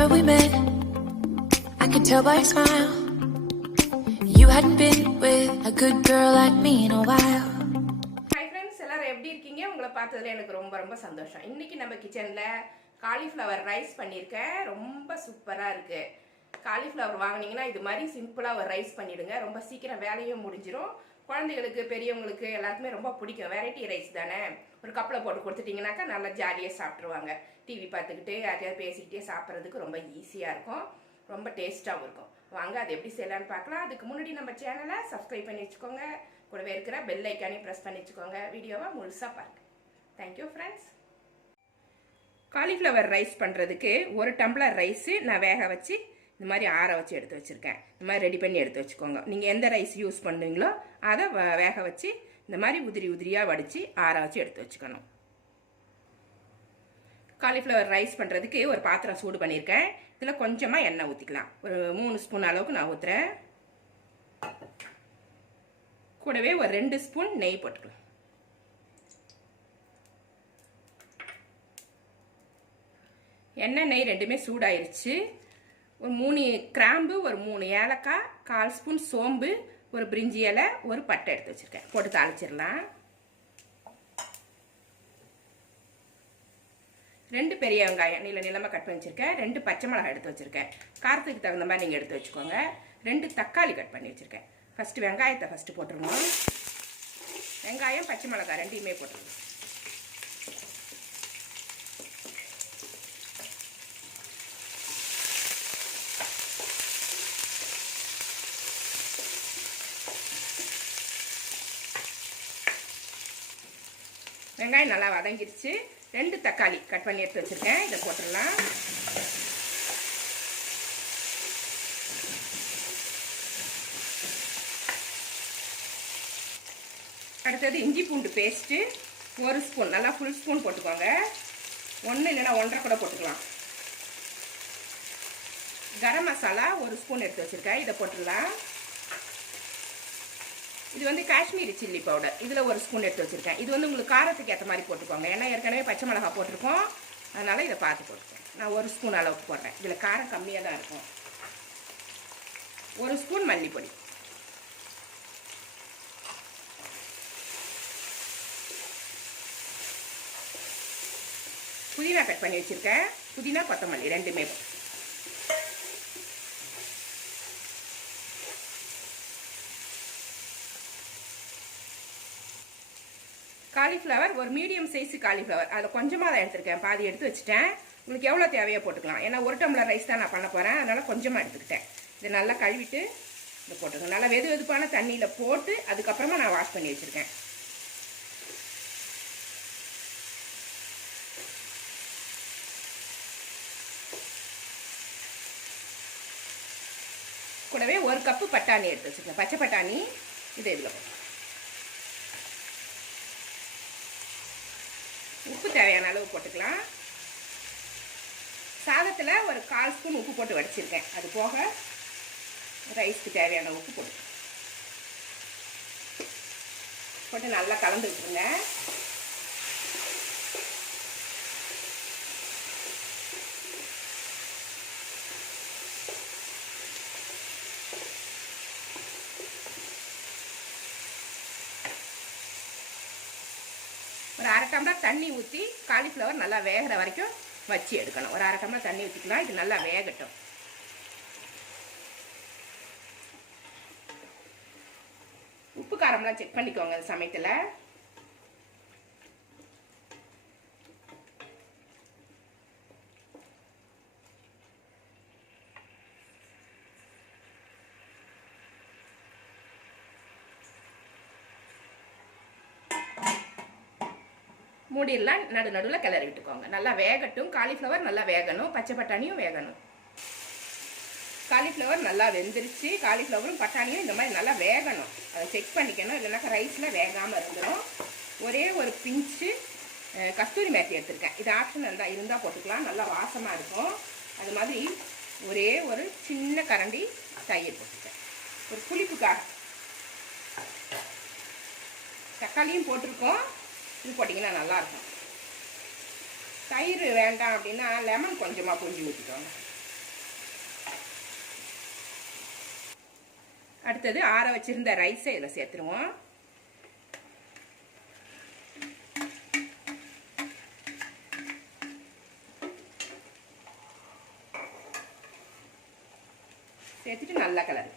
Remember we met? I could tell by your smile. You hadn't been with a good girl like me in a while. Friends எல்லாரும் எப்படி இருக்கீங்க? உங்களை பார்த்ததுல எனக்கு ரொம்ப ரொம்ப சந்தோஷம். இன்னைக்கு நம்ம கிச்சனில் காலிஃப்ளவர் ரைஸ் பண்ணியிருக்கேன். ரொம்ப சூப்பராக இருக்கு. காலிஃப்ளவர் வாங்குனீங்கன்னா இது மாதிரி சிம்பிளாக ஒரு ரைஸ் பண்ணிடுங்க. ரொம்ப சீக்கிரம் வேலையும் முடிஞ்சிடும் குழந்தைகளுக்கு பெரியவங்களுக்கு எல்லாருக்குமே ரொம்ப பிடிக்கும். வெரைட்டி ரைஸ் தானே? ஒரு கப்பில் போட்டு கொடுத்துட்டிங்கனாக்கா நல்லா ஜாலியாக சாப்பிட்ருவாங்க டிவி பார்த்துக்கிட்டு யாரையாவது பேசிக்கிட்டே சாப்பிட்றதுக்கு ரொம்ப ஈஸியாக இருக்கும். ரொம்ப டேஸ்ட்டாகவும் இருக்கும். வாங்க அது எப்படி செய்யலான்னு பார்க்கலாம். அதுக்கு முன்னாடி நம்ம சேனலை சப்ஸ்கிரைப் பண்ணி வச்சுக்கோங்க. கூடவே இருக்கிற பெல் ஐக்கானையும் ப்ரெஸ் பண்ணி வச்சுக்கோங்க. வீடியோவை முழுசாக பாருங்க. தேங்க்யூ ஃப்ரெண்ட்ஸ் காலிஃப்ளவர் ரைஸ் பண்ணுறதுக்கு ஒரு டம்ளர் ரைஸு நான் வேக வச்சு இந்த மாதிரி ஆற வச்சு எடுத்து வச்சுருக்கேன். இந்த மாதிரி ரெடி பண்ணி எடுத்து வச்சுக்கோங்க. நீங்கள் எந்த ரைஸ் யூஸ் பண்ணுவீங்களோ அதை வ- வேக வச்சு இந்த மாதிரி உதிரி உதிரியாக வடித்து ஆற வச்சு எடுத்து வச்சுக்கணும். காலிஃப்ளவர் ரைஸ் பண்ணுறதுக்கு ஒரு பாத்திரம் சூடு பண்ணியிருக்கேன் இதில் கொஞ்சமாக எண்ணெய் ஊற்றிக்கலாம் ஒரு மூணு ஸ்பூன் அளவுக்கு நான் ஊற்றுறேன் கூடவே ஒரு ரெண்டு ஸ்பூன் நெய் போட்டுக்கலாம். எண்ணெய் நெய் ரெண்டுமே சூடாயிருச்சு. ஒரு மூணு கிராம்பு ஒரு மூணு ஏலக்காய் கால் ஸ்பூன் சோம்பு ஒரு பிரிஞ்சி இலை ஒரு பட்டை எடுத்து வச்சுருக்கேன். போட்டு தாளிச்சிடலாம். ரெண்டு பெரிய வெங்காயம் நீல நீளமாக கட் பண்ணி வச்சுருக்கேன். ரெண்டு பச்சை மிளகாய் எடுத்து வச்சுருக்கேன். காரத்துக்கு தகுந்த மாதிரி நீங்கள் எடுத்து வச்சுக்கோங்க. ரெண்டு தக்காளி கட் பண்ணி வச்சுருக்கேன். ஃபஸ்ட்டு வெங்காயத்தை ஃபஸ்ட்டு போட்டுருவோம். வெங்காயம் பச்சை மிளகாய் ரெண்டையுமே போட்டுருவோம். வெங்காயம் நல்லா வதங்கிருச்சு. ரெண்டு தக்காளி கட் பண்ணி எடுத்து வச்சுருக்கேன். இதை போட்டுடலாம். அடுத்தது இஞ்சி பூண்டு பேஸ்ட்டு ஒரு ஸ்பூன். நல்லா ஃபுல் ஸ்பூன் போட்டுக்கோங்க. ஒன்று இல்லைன்னா ஒன்றரை கூட போட்டுக்கலாம். கரம் மசாலா ஒரு ஸ்பூன் எடுத்து வச்சுருக்கேன். இதை போட்டுடலாம். இது வந்து காஷ்மீரி சில்லி பவுடர் இதில் ஒரு ஸ்பூன் எடுத்து வச்சுருக்கேன். இது வந்து உங்களுக்கு காரத்துக்கு ஏற்ற மாதிரி போட்டுக்கோங்க. ஏன்னா ஏற்கனவே பச்சை மிளகா போட்டிருக்கோம். அதனால் இதை பார்த்து போட்டுக்கோங்க. நான் ஒரு ஸ்பூன் அளவுக்கு போடுறேன். இதில் காரம் கம்மியாக தான் இருக்கும். ஒரு ஸ்பூன் மல்லிப்பொடி. புதினா கட் பண்ணி வச்சுருக்கேன். புதினா கொத்தமல்லி ரெண்டுமே காலிஃப்ளவர் ஒரு மீடியம் சைஸ் காலிஃப்ளவர் அதில் கொஞ்சமாக தான் எடுத்துருக்கேன். பாதி எடுத்து வச்சுட்டேன். உங்களுக்கு எவ்வளோ தேவையோ போட்டுக்கலாம். ஏன்னா ஒரு டம்ளர் ரைஸ் தான் நான் பண்ண போகிறேன் அதனால் கொஞ்சமாக எடுத்துக்கிட்டேன். இதை நல்லா கழுவிட்டு இதை போட்டுக்கோங்க நல்லா வெது வெதுப்பான தண்ணியில் போட்டு அதுக்கப்புறமா நான் வாஷ் பண்ணி வச்சுருக்கேன். கூடவே ஒரு கப்பு பட்டாணி எடுத்து வச்சுருக்கேன். பச்சை பட்டாணி இது இதில் உப்பு தேவையான அளவு போட்டுக்கலாம். சாதத்தில் ஒரு கால் ஸ்பூன் உப்பு போட்டு வடிச்சிருக்கேன். அது போக ரைஸ்க்கு தேவையான உப்பு போட்டு போட்டு நல்லா கலந்து விட்டுருங்க. அரை டம்ளர் தண்ணி ஊற்றி காலிஃப்ளவர் நல்லா வேகிற வரைக்கும் வச்சு எடுக்கணும். ஒரு அரை டம்ளர் தண்ணி ஊற்றிக்கலாம் இது நல்லா வேகட்டும். உப்பு காரம்லாம் செக் பண்ணிக்கோங்க இந்த சமயத்தில். மூடிடலாம் நடு நடுவில் கிளறி விட்டுக்கோங்க. நல்லா வேகட்டும். காலிஃப்ளவர் நல்லா வேகணும். பச்சை பட்டாணியும் வேகணும். காலிஃப்ளவர் நல்லா வெந்துருச்சு. காலிஃப்ளவரும் பட்டாணியும் இந்த மாதிரி நல்லா வேகணும். அதை செக் பண்ணிக்கணும். இல்லைனாக்கா ரைஸில் வேகாமல் இருந்துடும் ஒரே ஒரு பிஞ்சு கஸ்தூரி மேத்தி எடுத்திருக்கேன். இது ஆப்ஷனல் தான். இருந்தால் போட்டுக்கலாம். நல்லா வாசமாக இருக்கும். அது மாதிரி ஒரே ஒரு சின்ன கரண்டி தயிர் போட்டுருக்கேன் ஒரு புளிப்புக்காக. தக்காளியும் போட்டிருக்கோம். இது போட்டிங்கன்னா நல்லாயிருக்கும். தயிர் வேண்டாம் அப்படின்னா லெமன் கொஞ்சமாக புரிஞ்சு ஊற்றிக்கோங்க அடுத்தது ஆற வச்சுருந்த ரைஸை இதில் சேர்த்துருவோம். சேர்த்துட்டு நல்லா கலர்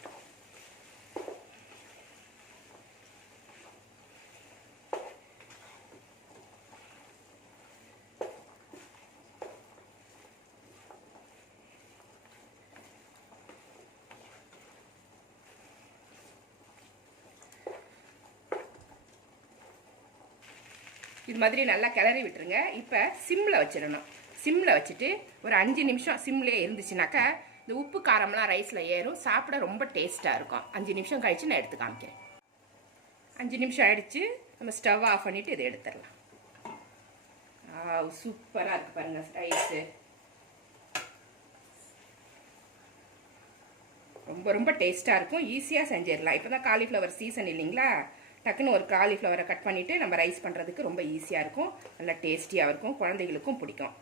இது மாதிரி நல்லா கிளறி விட்டுருங்க. இப்போ சிம்மில் வச்சிடணும். சிம்மில் வச்சுட்டு ஒரு அஞ்சு நிமிஷம் சிம்லேயே இருந்துச்சுனாக்கா இந்த உப்பு காரம்லாம் ரைஸில் ஏறும். சாப்பிட ரொம்ப டேஸ்ட்டாக இருக்கும். அஞ்சு நிமிஷம் கழித்து நான் எடுத்து காமிக்கிறேன். அஞ்சு நிமிஷம் ஆகிடுச்சு நம்ம ஸ்டவ் ஆஃப் பண்ணிவிட்டு இதை எடுத்துடலாம். சூப்பராக இருக்குது பாருங்கள் ரைஸு. ரொம்ப ரொம்ப டேஸ்ட்டாக இருக்கும். ஈஸியாக செஞ்சிடலாம். இப்போ தான் காலிஃப்ளவர் சீசன் இல்லைங்களா? டக்குன்னு ஒரு காலிஃப்ளவரை கட் பண்ணிவிட்டு நம்ம ரைஸ் பண்ணுறதுக்கு ரொம்ப ஈஸியாக இருக்கும். நல்லா டேஸ்டியாக இருக்கும். குழந்தைகளுக்கும் பிடிக்கும்.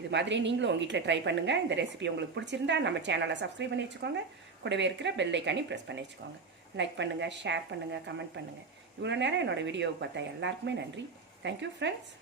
இது மாதிரி நீங்களும் உங்கள் வீட்டில் ட்ரை பண்ணுங்கள் இந்த ரெசிபி உங்களுக்கு பிடிச்சிருந்தா நம்ம சேனலை சப்ஸ்கிரைப் பண்ணி வச்சுக்கோங்க. கூடவே இருக்கிற பெல் ஐக்கானி ப்ரெஸ் பண்ணி வச்சுக்கோங்க. லைக் பண்ணுங்கள் ஷேர் பண்ணுங்கள் கமெண்ட் பண்ணுங்கள் இவ்வளோ நேரம் என்னோடய வீடியோவை பார்த்தா எல்லாருக்குமே நன்றி. Thank you friends